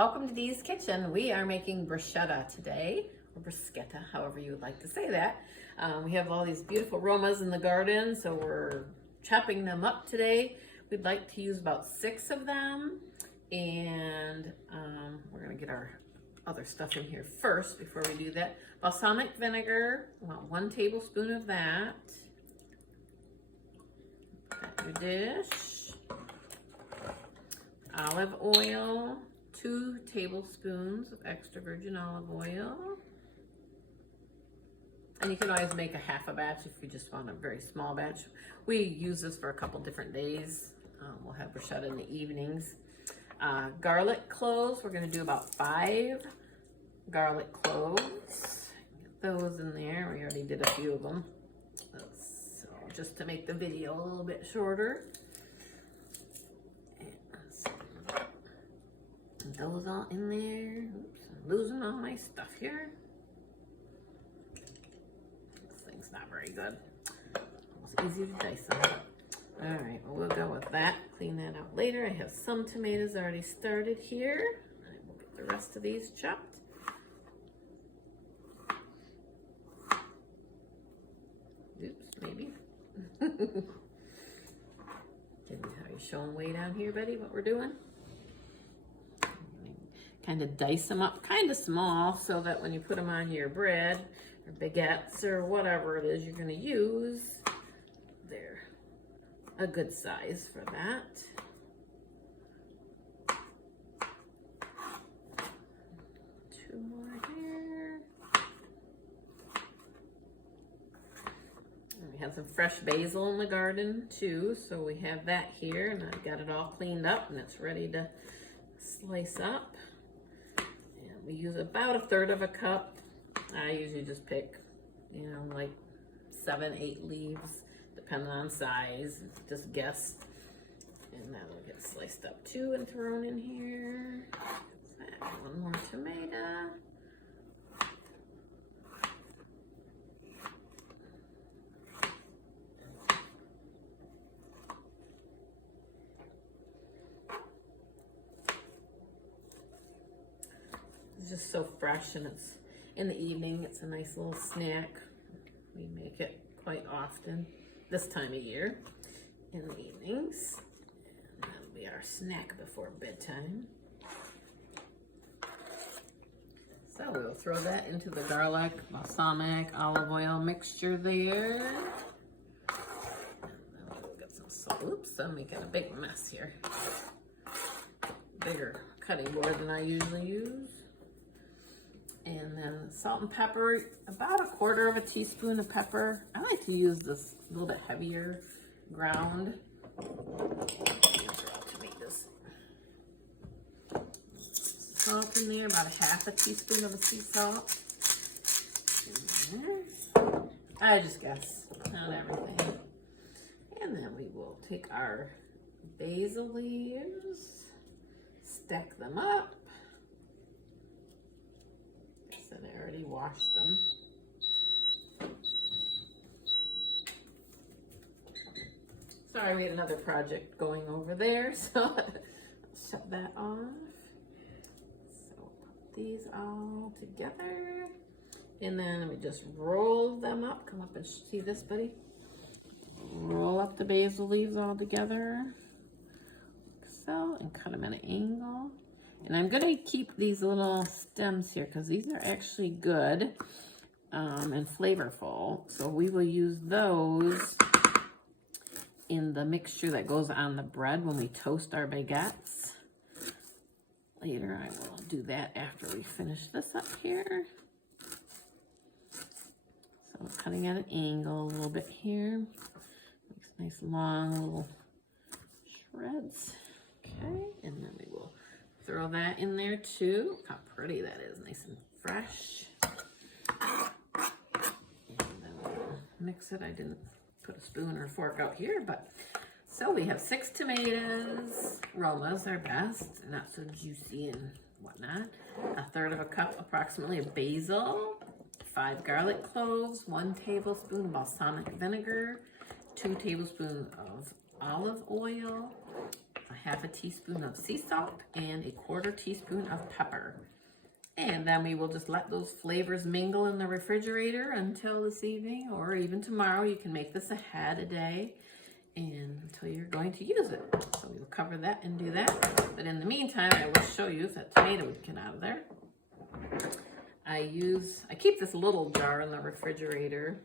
Welcome to Dee's Kitchen. We are making bruschetta today, or bruschetta, however you would like to say that. We have all these beautiful aromas in the garden, so we're chopping them up today. We'd like to use about 6 of them, and we're gonna get our other stuff in here first before we do that. Balsamic vinegar, I want 1 tablespoon of that. Got your dish. Olive oil, 2 tablespoons of extra virgin olive oil. And you can always make a half a batch if you just want a very small batch. We use this for a couple different days. We'll have bruschetta in the evenings. Garlic cloves, we're gonna do about 5 garlic cloves. Get those in there. We already did a few of them. So just to make the video a little bit shorter. Those all in there. Oops, I'm losing all my stuff here. This thing's not very good. It's easy to dice them. All right, well, we'll go with that. Clean that out later. I have some tomatoes already started here. I will get the rest of these chopped. Oops, maybe. Are you showing way down here, Betty, what we're doing? Kind of dice them up kind of small so that when you put them on your bread or baguettes or whatever it is you're going to use, they're a good size for that. Two more here. And we have some fresh basil in the garden too, so we have that here, and I've got it all cleaned up and it's ready to slice up. We use about 1/3 of a cup. I usually just pick, like 7, 8 leaves, depending on size. Just guess. And that'll get sliced up too and thrown in here. 1 more tomato. Just so fresh, and it's in the evening. It's a nice little snack. We make it quite often this time of year in the evenings, and that'll be our snack before bedtime. So we'll throw that into the garlic, balsamic, olive oil mixture there. And then we'll get some salt. Oops, I'm making a big mess here. Bigger cutting board than I usually use. And then salt and pepper, about 1/4 teaspoon of pepper. I like to use this a little bit heavier ground. Salt in there, about 1/2 teaspoon of sea salt. I just guess, not everything. And then we will take our basil leaves, stack them up. And I already washed them. Sorry, we had another project going over there, so let's shut that off. So put these all together, and then we just roll them up. Come up and see this, buddy. Roll up the basil leaves all together, like so, and cut them at an angle. And I'm going to keep these little stems here because these are actually good and flavorful. So we will use those in the mixture that goes on the bread when we toast our baguettes. Later I will do that after we finish this up here. So we're cutting at an angle a little bit here. Makes nice long little shreds. Okay, and then we will throw that in there too. Look how pretty that is, nice and fresh. And then we'll mix it. I didn't put a spoon or a fork out here, but so we have 6 tomatoes. Romas are best, not so juicy and whatnot. 1/3 cup approximately of basil, 5 garlic cloves, 1 tablespoon of balsamic vinegar, 2 tablespoons of olive oil, a half a teaspoon of sea salt, and a 1/4 teaspoon of pepper. And then we will just let those flavors mingle in the refrigerator until this evening, or even tomorrow. You can make this ahead a day and until you're going to use it. So we'll cover that and do that. But in the meantime, I will show you if that tomato would get out of there. I keep this little jar in the refrigerator.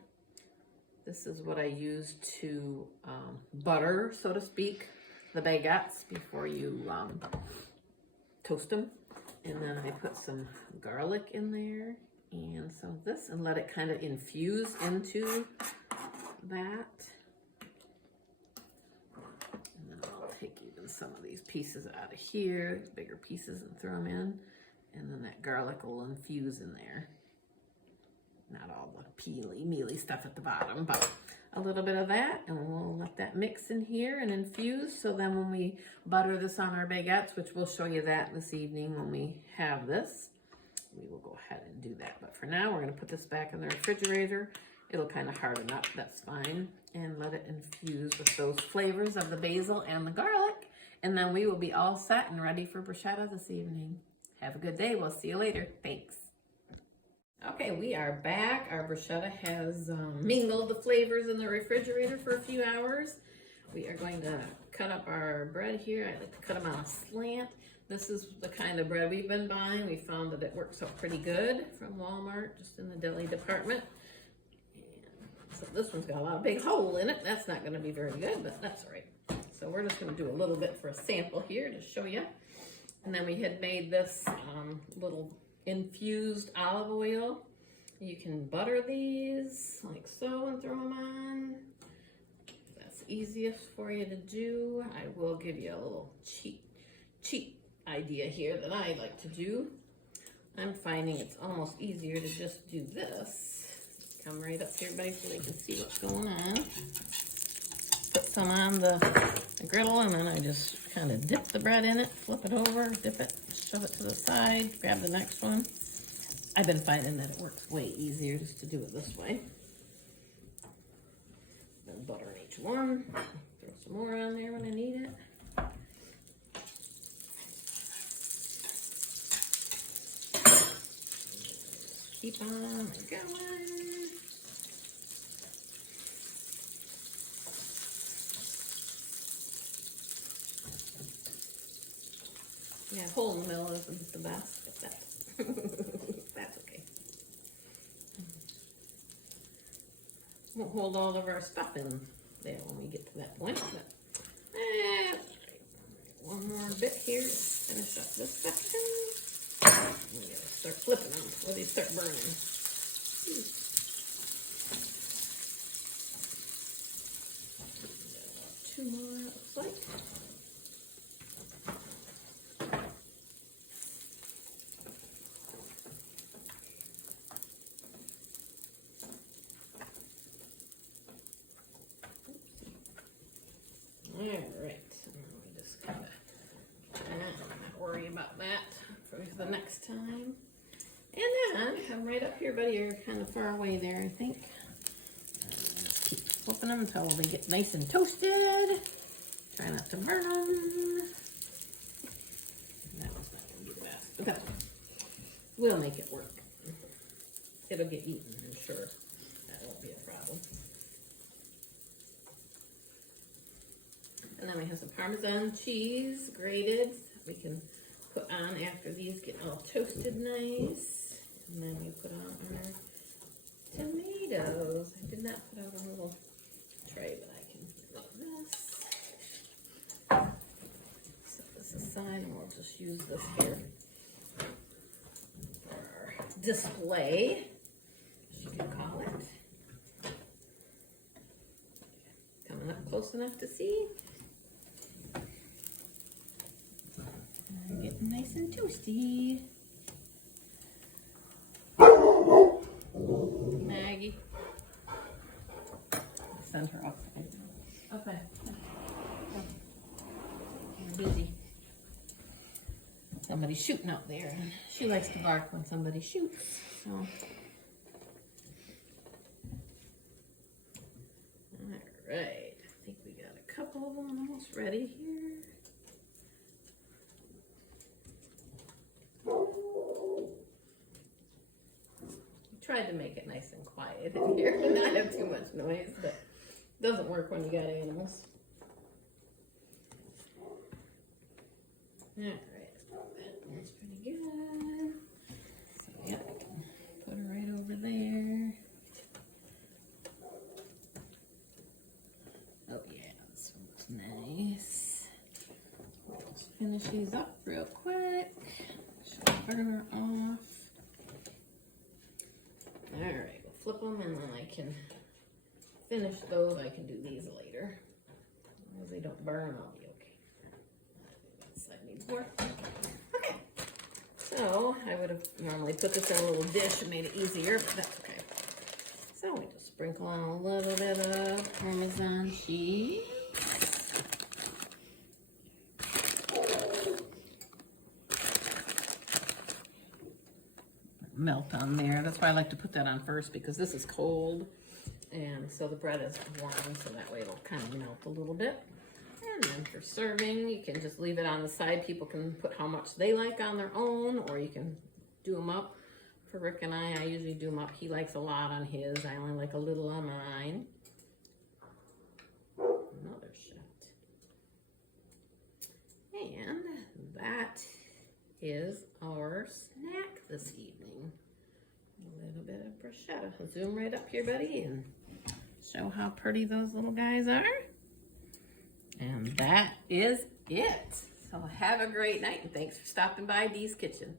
This is what I use to butter, so to speak, the baguettes before you toast them. And then I put some garlic in there, and so this, and let it kind of infuse into that. And then I'll take even some of these pieces out of here, bigger pieces, and throw them in. And then that garlic will infuse in there. Not all the peely, mealy stuff at the bottom, but a little bit of that, and we'll let that mix in here and infuse. So then when we butter this on our baguettes, which we'll show you that this evening when we have this, we will go ahead and do that. But for now, we're gonna put this back in the refrigerator. It'll kind of harden up, that's fine. And let it infuse with those flavors of the basil and the garlic. And then we will be all set and ready for bruschetta this evening. Have a good day, we'll see you later, thanks. Okay, we are back. Our bruschetta has mingled the flavors in the refrigerator for a few hours. We are going to cut up our bread here. I like to cut them on a slant. This is the kind of bread we've been buying. We found that it works out pretty good from Walmart, just in the deli department. And so this one's got a lot of big hole in it. That's not going to be very good, but that's all right. So we're just going to do a little bit for a sample here to show you. And then we had made this little infused olive oil. You can butter these like so and throw them on. That's easiest for you to do. I will give you a little cheat idea here that I like to do. I'm finding it's almost easier to just do this. Come right up here, everybody, so they can see what's going on. Put some on the griddle, and then I just kind of dip the bread in it, flip it over, dip it, shove it to the side, grab the next one. I've been finding that it works way easier just to do it this way. Then butter in each one, throw some more on there when I need it. Keep on going. Yeah, hole in the middle isn't the best, but that's okay. Won't hold all of our stuff in there when we get to that point, but one more bit here to finish up this section. We gotta start flipping them before they start burning. Two more, it looks like. About that for the next time. And then I'm right up here, buddy. You're kind of far away there, I think. Keep flipping them until they get nice and toasted. Try not to burn them. That was not going to be the best. Okay. We'll make it work. It'll get eaten, I'm sure. That won't be a problem. And then we have some Parmesan cheese grated. We can put on after these get all toasted nice. And then we put on our tomatoes. I did not put out a little tray, but I can do this. Set this aside, and we'll just use this here for our display, as you can call it. Coming up close enough to see. Getting nice and toasty. Maggie. Send her up. Okay. I'm busy. Somebody's shooting out there, and she likes to bark when somebody shoots. So. All right. I think we got a couple of them almost ready here. tried to make it nice and quiet in here and not have too much noise, but it doesn't work when you got animals. Alright, that's pretty good. So yeah, I can put her right over there. Oh yeah, this one looks nice. Let's finish these up real quick. Shut the burner off. Alright, we'll flip them and then I can finish those. I can do these later. As long as they don't burn, I'll be okay. That side needs more. Okay, so I would have normally put this in a little dish and made it easier, but that's okay. So we just sprinkle on a little bit of Parmesan cheese. Melt on there. That's why I like to put that on first, because this is cold and so the bread is warm, so that way it'll kind of melt a little bit. And then for serving, you can just leave it on the side. People can put how much they like on their own, or you can do them up. For Rick and I usually do them up. He likes a lot on his. I only like a little on mine. Another shot. And that is our snack this evening. A little bit of bruschetta. I'll zoom right up here, buddy, and show how pretty those little guys are. And that is it. So have a great night, and thanks for stopping by Dee's Kitchen.